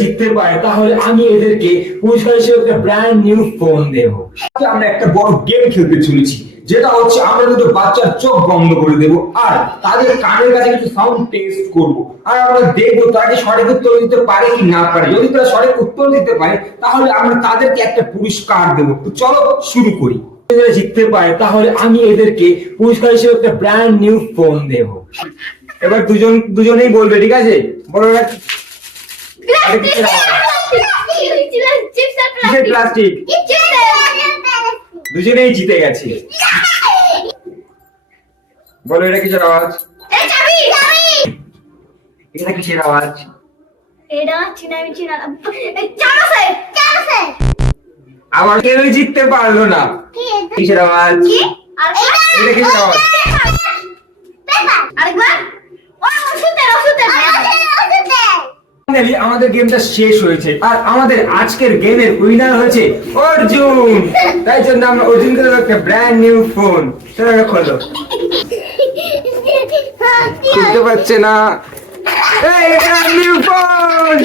জিততে পারে তাহলে আমি এদেরকে পুরস্কার হিসেবে একটা ব্র্যান্ড নিউ ফোন দেবো। আমরা একটা বড় গেম খেলতে চলেছি, যেটা হচ্ছে আমরা দুটো বাচ্চার চোখ বন্ধ করে দেবো আর তাদের কানের কাছে কিছু সাউন্ড টেস্ট করবো, আর আমরা দেখবো তারা কি সঠিক উত্তর দিতে পারে কি না পারে। যদি তারা সঠিক উত্তর দিতে পারে তাহলে আমরা তাদেরকে একটা পুরস্কার দেবো। তো চলো শুরু করি। যারা জিততে পারে তাহলে আমি এদেরকে পুরস্কার হিসেবে একটা ব্র্যান্ড নিউ ফোন দেবো। এবার দুজনেই বলবে, ঠিক আছে? বলো না প্লাস্টিক। দুজনেই জিতে গেছে। বলো এটা কিসের আওয়াজ? এটা কিসের আওয়াজ? আবার কেউ জিততে পারলো না। কিসের আওয়াজ? এটা কিসের আওয়াজ? আমাদের গেমটা শেষ হয়েছে আর আমাদের আজকের গেমের উইনার হয়েছে অর্জুন। তাই জন্য আমরা অর্জুনকে দেবো একটা ব্র্যান্ড নিউ ফোন। সেটা খোলো। বুঝতে পারছে না, এই ব্র্যান্ড নিউ ফোন।